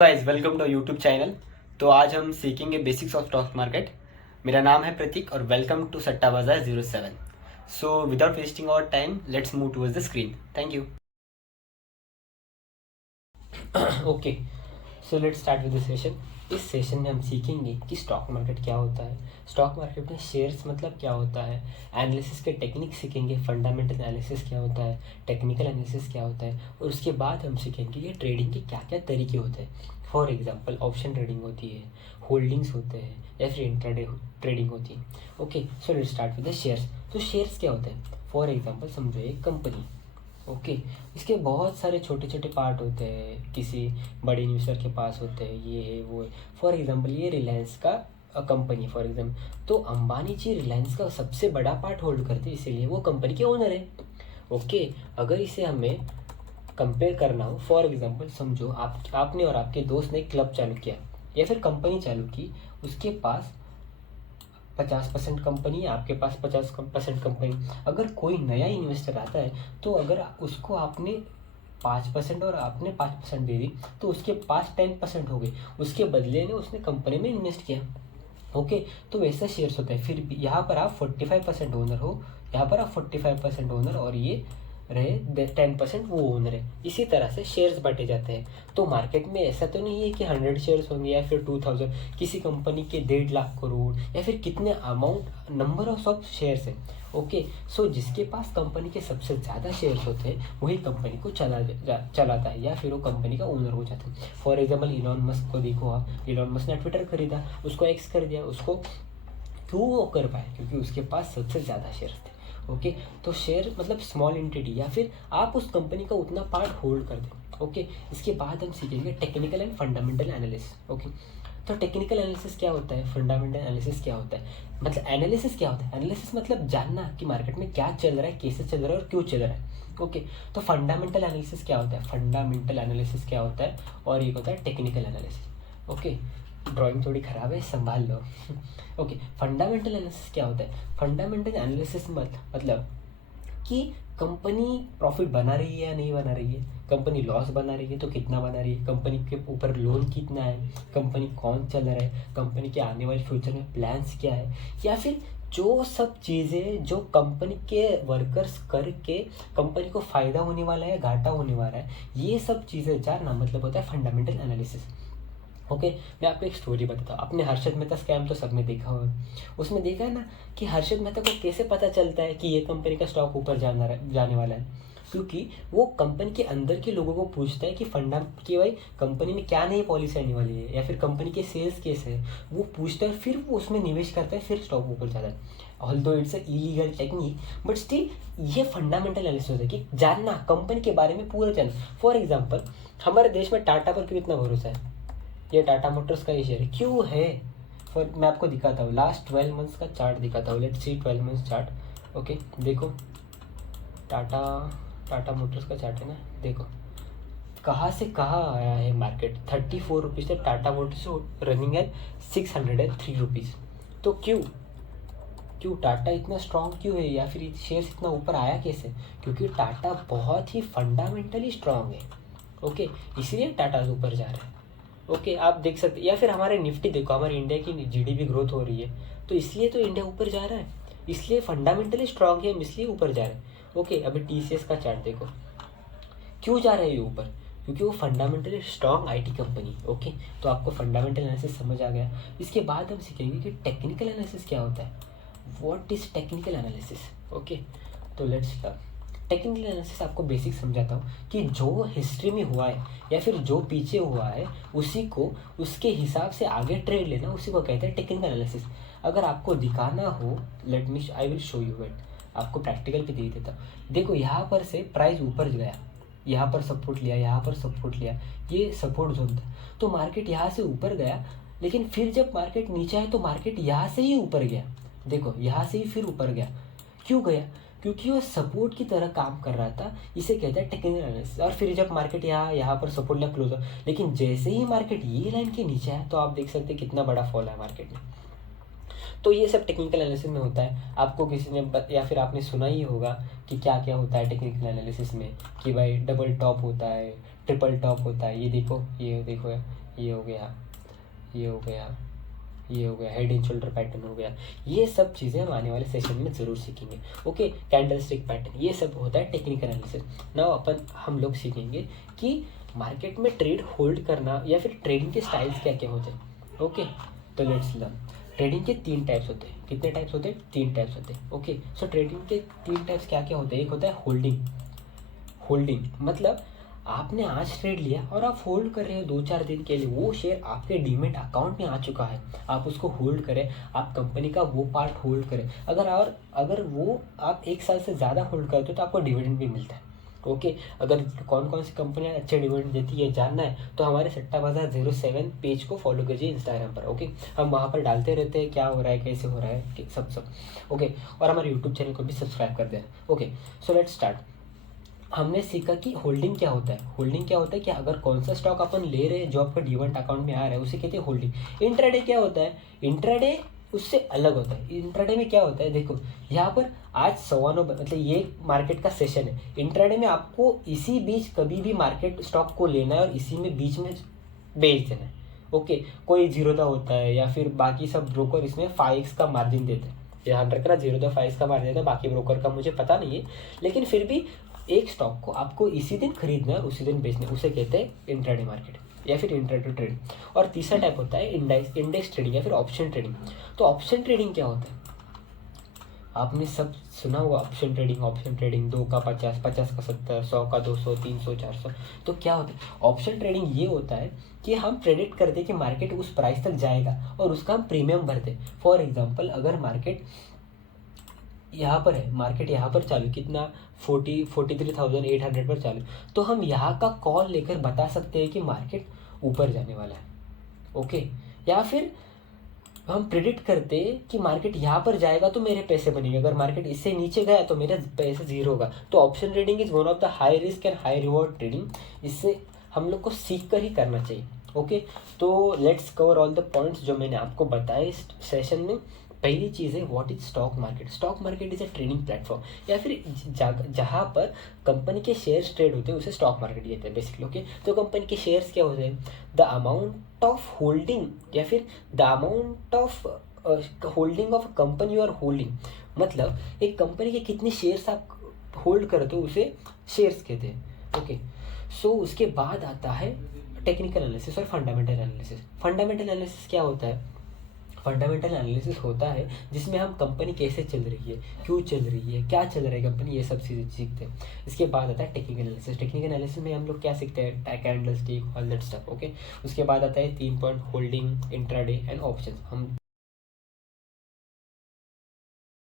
Guys welcome to YouTube channel. तो आज हम सीखेंगे बेसिक्स ऑफ स्टॉक मार्केट। मेरा नाम है प्रतीक और वेलकम टू सट्टा बाजार 07। So without wasting our time let's move towards the screen. Thank you. Okay, so let's start with the session. इस सेशन में हम सीखेंगे कि स्टॉक मार्केट क्या होता है, स्टॉक मार्केट में शेयर्स मतलब क्या होता है, एनालिसिस के टेक्निक सीखेंगे, फंडामेंटल एनालिसिस क्या होता है, टेक्निकल एनालिसिस क्या होता है, और उसके बाद हम सीखेंगे कि ट्रेडिंग के क्या क्या तरीके होते हैं। फॉर एग्जांपल ऑप्शन ट्रेडिंग होती है, होल्डिंग्स होते हैं, या फिर इंट्राडे ट्रेडिंग होती है। Okay, so let's start with the shares. तो शेयर्स क्या होते हैं? फॉर एग्जांपल समझो एक कंपनी। ओके, इसके बहुत सारे छोटे छोटे पार्ट होते हैं, किसी बड़े इन्वेस्टर के पास होते हैं, ये है वो है। फॉर एग्जांपल ये रिलायंस का कंपनी फॉर एग्जांपल, तो अंबानी जी रिलायंस का सबसे बड़ा पार्ट होल्ड करते हैं, इसीलिए वो कंपनी के ओनर है। ओके, अगर इसे हमें कंपेयर करना हो, फॉर एग्जांपल समझो आपने और आपके दोस्त ने क्लब चालू किया या फिर कंपनी चालू की, उसके पास 50% कंपनी है, आपके पास 50% कंपनी। अगर कोई नया इन्वेस्टर आता है, तो अगर उसको आपने 5% और आपने 5% दे दी, तो उसके पास 10% हो गए, उसके बदले में उसने कंपनी में इन्वेस्ट किया। ओके, तो वैसा शेयर्स होता है। फिर भी यहाँ पर आप 45% ओनर हो, यहाँ पर आप 45% ओनर, और ये रहे 10% वो ओनर है। इसी तरह से शेयर्स बांटे जाते हैं। तो मार्केट में ऐसा तो नहीं है कि 100 शेयर्स होंगे या फिर 2000, किसी कंपनी के 1.5 लाख करोड़ या फिर कितने अमाउंट, नंबर ऑफ शेयर्स है। ओके, सो जिसके पास कंपनी के सबसे ज़्यादा शेयर्स होते हैं वही कंपनी को चलाता है, या फिर वो कंपनी का ओनर हो जाता है। फॉर एग्जाम्पल इलॉन मस्क को देखो आप, इलॉन मस्क ने ट्विटर खरीदा, उसको एक्स कर दिया। उसको क्यों वो कर पाए? क्योंकि उसके पास सबसे ज़्यादा शेयर्स थे। ओके, तो शेयर मतलब स्मॉल एंटिटी, या फिर आप उस कंपनी का उतना पार्ट होल्ड कर दें। ओके, इसके बाद हम सीखेंगे technical and fundamental analysis. Okay, तो टेक्निकल एनालिसिस क्या होता है, फंडामेंटल एनालिसिस क्या होता है, मतलब एनालिसिस क्या होता है? एनालिसिस मतलब जानना कि मार्केट में क्या चल रहा है, कैसे चल रहा है और क्यों चल रहा है। ओके, तो फंडामेंटल एनालिसिस क्या होता है, फंडामेंटल एनालिसिस क्या होता है, और एक होता है टेक्निकल एनालिसिस। ओके, ड्राइंग थोड़ी ख़राब है, संभाल लो। ओके, फंडामेंटल एनालिसिस क्या होता है? फंडामेंटल एनालिसिस मतलब कि कंपनी प्रॉफिट बना रही है या नहीं बना रही है, कंपनी लॉस बना रही है तो कितना बना रही है, कंपनी के ऊपर लोन कितना है, कंपनी कौन चल रहा है, कंपनी के आने वाले फ्यूचर में प्लान्स क्या है, या फिर जो सब चीज़ें जो कंपनी के वर्कर्स करके कंपनी को फ़ायदा होने वाला है, घाटा होने वाला है, ये सब चीज़ें जानना मतलब होता है फंडामेंटल एनालिसिस। ओके, मैं आपको एक स्टोरी बताता हूँ। आपने हर्षद मेहता स्कैम तो सबने देखा होगा। उसमें देखा है ना कि हर्षद मेहता को कैसे पता चलता है कि ये कंपनी का स्टॉक ऊपर जाने वाला है? क्योंकि वो कंपनी के अंदर के लोगों को पूछता है कि फंडा कि भाई कंपनी में क्या नई पॉलिसी आने वाली है, या फिर कंपनी के सेल्स कैसे है, वो पूछता है, फिर वो उसमें निवेश करता है, फिर स्टॉक ऊपर जाता है। Although it's a illegal technique, but still ये फंडामेंटल एनालिसिस है कि जानना, कंपनी के बारे में पूरा जानना। फॉर एग्जाम्पल हमारे देश में टाटा पर क्यों इतना भरोसा है? ये टाटा मोटर्स का ही शेयर है, क्यों है? फॉर मैं आपको दिखाता हूँ, लास्ट 12 मंथ्स का चार्ट दिखाता हूँ। Let's see 12 months chart. Okay, देखो टाटा टाटा मोटर्स का चार्ट है ना, देखो कहाँ से कहाँ आया है मार्केट। 34 रुपीज़ से टाटा मोटर्स रनिंग है 603 रुपीज़। तो क्यों क्यों टाटा इतना स्ट्रांग क्यों है, या फिर शेयर्स इतना ऊपर आया कैसे? क्योंकि टाटा बहुत ही फंडामेंटली स्ट्रांग है। ओके, इसीलिए टाटा ऊपर जा रहा है। ओके, आप देख सकते, या फिर हमारे निफ्टी देखो, हमारे इंडिया की जीडीपी ग्रोथ हो रही है, तो इसलिए तो इंडिया ऊपर जा रहा है, इसलिए फंडामेंटली स्ट्रांग है, हम इसलिए ऊपर जा रहे हैं। ओके, अभी टीसीएस का चार्ट देखो, क्यों जा रहा है ये ऊपर? क्योंकि वो fundamentally strong IT company. Okay, तो आपको फंडामेंटल एनालिसिस समझ आ गया। इसके बाद हम सीखेंगे कि टेक्निकल एनालिसिस क्या होता है, what is technical analysis. Okay, तो लेट्स स्टार्ट। टेक्निकल एनालिसिस आपको बेसिक समझाता हूँ कि जो हिस्ट्री में हुआ है या फिर जो पीछे हुआ है, उसी को उसके हिसाब से आगे ट्रेड लेना, उसी को कहते हैं टेक्निकल एनालिसिस। अगर आपको दिखाना हो, let me I will show you it. आपको प्रैक्टिकल भी दे देता हूँ। देखो यहाँ पर से प्राइस ऊपर गया, यहाँ पर सपोर्ट लिया, यहाँ पर सपोर्ट लिया, ये सपोर्ट जोन था, तो मार्केट यहाँ से ऊपर गया। लेकिन फिर जब मार्केट नीचे आया तो मार्केट यहाँ से ही ऊपर गया। देखो यहाँ से ही फिर ऊपर गया, क्यों गया? क्योंकि वो सपोर्ट की तरह काम कर रहा था, इसे कहते हैं टेक्निकल एनालिसिस। और फिर जब मार्केट यहाँ पर सपोर्ट लिया, क्लोज, लेकिन जैसे ही मार्केट ये लाइन के नीचे आया, तो आप देख सकते हैं कितना बड़ा फॉल है मार्केट में। तो ये सब टेक्निकल एनालिसिस में होता है। आपको किसी ने या फिर आपने सुना ही होगा कि क्या क्या होता है टेक्निकल एनालिसिस में, कि भाई डबल टॉप होता है, ट्रिपल टॉप होता है। ये देखो ये हो गया, ये हो गया, ये हो गया, हेड एंड शोल्डर पैटर्न हो गया। ये सब चीज़ें हम आने वाले सेशन में ज़रूर सीखेंगे। ओके, कैंडल स्टिक पैटर्न, ये सब होता है टेक्निकल एनालिसिस। नाउ हम लोग सीखेंगे कि मार्केट में ट्रेड होल्ड करना या फिर ट्रेडिंग के स्टाइल्स क्या क्या होते हैं। ओके, तो लेट्स लर्न। ट्रेडिंग के 3 टाइप्स होते हैं। कितने टाइप्स होते हैं? 3 टाइप्स होते हैं। ओके, सो ट्रेडिंग के 3 टाइप्स क्या क्या होते हैं? एक होता है होल्डिंग। होल्डिंग मतलब आपने आज ट्रेड लिया और आप होल्ड कर रहे हो 2-4 दिन के लिए, वो शेयर आपके डीमेट अकाउंट में आ चुका है, आप उसको होल्ड करें, आप कंपनी का वो पार्ट होल्ड करें। अगर वो आप 1 साल से ज़्यादा होल्ड करते हो तो आपको डिविडेंड भी मिलता है। ओके, अगर कौन कौन सी कंपनियां अच्छे डिविडेंड देती है जानना है तो हमारे सट्टा बाजार 07 पेज को फॉलो कीजिए इंस्टाग्राम पर। ओके, हम वहाँ पर डालते रहते हैं क्या हो रहा है, कैसे हो रहा है, सब। ओके, और हमारे यूट्यूब चैनल को भी सब्सक्राइब कर दें। Okay, so let's start. हमने सीखा कि होल्डिंग क्या होता है। होल्डिंग क्या होता है कि अगर कौन सा स्टॉक अपन ले रहे हैं जो आपका डीमैट अकाउंट में आ रहा है उसे कहते हैं होल्डिंग। इंट्राडे क्या होता है? इंट्राडे उससे अलग होता है। इंट्राडे में क्या होता है, देखो यहाँ पर आज 9:15 मतलब ये मार्केट का सेशन है। इंट्राडे में आपको इसी बीच कभी भी मार्केट स्टॉक को लेना है और इसी में बीच में बेच देना है। ओके, कोई जीरोधा होता है या फिर बाकी सब ब्रोकर इसमें 5x का मार्जिन देते हैं, ध्यान रखना 0.5 का मार्जिन है, बाकी ब्रोकर का मुझे पता नहीं है, लेकिन फिर भी एक स्टॉक को आपको इसी दिन खरीदना है और उसी दिन बेचना है, उसे कहते हैं इंट्राडे मार्केट या फिर इंट्राडे ट्रेड। और तीसरा टाइप होता है इंडेक्स ट्रेडिंग या फिर ऑप्शन ट्रेडिंग। तो ऑप्शन ट्रेडिंग क्या होता है? आपने सब सुना होगा ऑप्शन ट्रेडिंग 2 का 50, 50 का 70, 100 का 200, 300, 400। तो क्या होता है ऑप्शन ट्रेडिंग? ये होता है कि हम प्रेडिक्ट करते हैं कि मार्केट उस प्राइस तक जाएगा और उसका हम प्रीमियम भरते। फॉर एग्जांपल, अगर मार्केट यहाँ पर है, मार्केट यहाँ पर चालू कितना 43,800 पर चालू, तो हम यहाँ का कॉल लेकर बता सकते हैं कि मार्केट ऊपर जाने वाला है। ओके, या फिर हम प्रिडिक्ट करते हैं कि मार्केट यहाँ पर जाएगा तो मेरे पैसे बनेंगे, अगर मार्केट इससे नीचे गया तो मेरे पैसे जीरो होगा। तो option trading is one of the high risk and high reward trading. इससे हम लोग को सीख कर ही करना चाहिए। ओके, तो let's cover all the points जो मैंने आपको बताए इस सेशन में। पहली चीज़ है what is stock market. Stock market is a trading platform या फिर जहाँ पर कंपनी के शेयर्स ट्रेड होते हैं उसे स्टॉक मार्केट कहते हैं बेसिकली। ओके, तो कंपनी के शेयर्स क्या होते हैं? द अमाउंट ऑफ होल्डिंग या फिर the amount of holding of company और होल्डिंग, मतलब एक कंपनी के कितने शेयर्स आप होल्ड करते हो उसे शेयर्स कहते हैं। ओके, सो उसके बाद आता है टेक्निकल एनालिसिस और फंडामेंटल एनालिसिस। फंडामेंटल एनालिसिस क्या होता है? फंडामेंटल एनालिसिस होता है जिसमें हम कंपनी कैसे चल रही है, क्यों चल रही है, क्या चल रहा है कंपनी, ये सब चीज़ें सीखते हैं। इसके बाद आता है टेक्निकल एनालिसिस। टेक्निकल एनालिसिस में हम लोग क्या सीखते हैं? Candle stick, all that stuff. Okay, उसके बाद आता है 3 point holding, intraday and options. हम